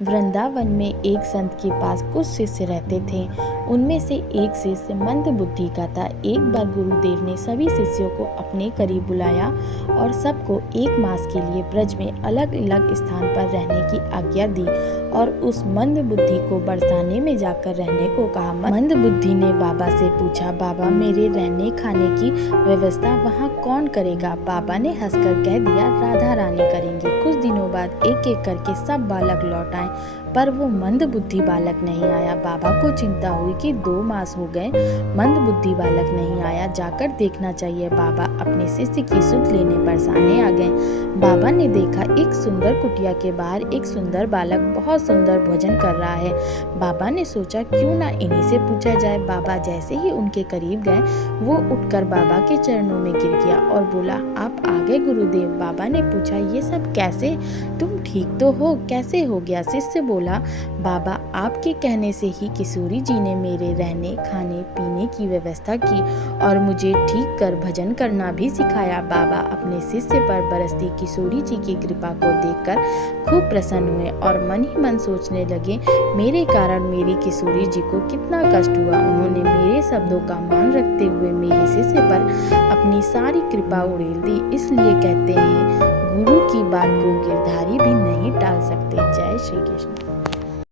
वृंदावन में एक संत के पास कुछ शिष्य रहते थे। उनमें से एक शिष्य मंद बुद्धि का था। एक बार गुरुदेव ने सभी शिष्यों को अपने करीब बुलाया और सबको 1 मास के लिए ब्रज में अलग अलग स्थान पर रहने की आज्ञा दी और उस मंद बुद्धि को बरसाने में जाकर रहने को कहा। मंद बुद्धि ने बाबा से पूछा, बाबा मेरे रहने खाने की व्यवस्था वहाँ कौन करेगा? बाबा ने हंसकर कह दिया, राधा रानी करेंगी। कुछ दिनों बाद एक एक करके सब बालक लौट आए, पर वो मंद बुद्धि बालक नहीं आया। बाबा को चिंता हुई कि 2 मास हो गए, मंद बुद्धि बालक नहीं आया, जाकर देखना चाहिए। बाबा अपने शिष्य की सुध लेने बरसाने आ गए। बाबा ने देखा एक सुंदर कुटिया के बाहर एक सुंदर बालक बहुत सुंदर भोजन कर रहा है। बाबा ने सोचा क्यों ना इन्हीं से पूछा जाए। बाबा जैसे ही उनके करीब गए, वो उठकर बाबा के चरणों में गिर गया और बोला, आप आ गए गुरुदेव। बाबा ने पूछा, ये सब कैसे? तुम ठीक तो हो? कैसे हो गया? शिष्य बोला, बाबा आपके कहने से ही किशोरी जी ने मेरे रहने खाने पीने की व्यवस्था की और मुझे ठीक कर भजन करना भी सिखाया। बाबा अपने शिष्य पर बरसती किशोरी जी की कृपा को देखकर खूब प्रसन्न हुए और मन ही मन सोचने लगे, मेरे कारण मेरी किशोरी जी को कितना कष्ट हुआ। उन्होंने मेरे शब्दों का मान रखते हुए मेरे शिष्य पर अपनी सारी कृपा उड़ेल दी। इसलिए कहते हैं, गुरु की बात को गिरधारी भी नहीं टाल सकते। जय श्री कृष्ण।